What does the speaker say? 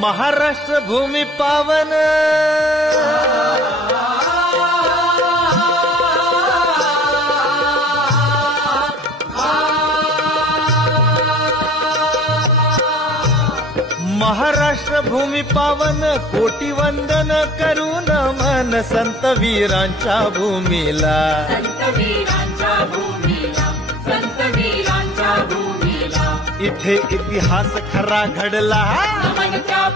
महाराष्ट्र भूमी पावन, महाराष्ट्र भूमी पावन, कोटी वंदन करून मन संत वीरांच्या भूमीला, संत वीरांच्या भूमीला, संत वीरांच्या भूमीला. इथे इतिहास खरा घडला, नमन त्या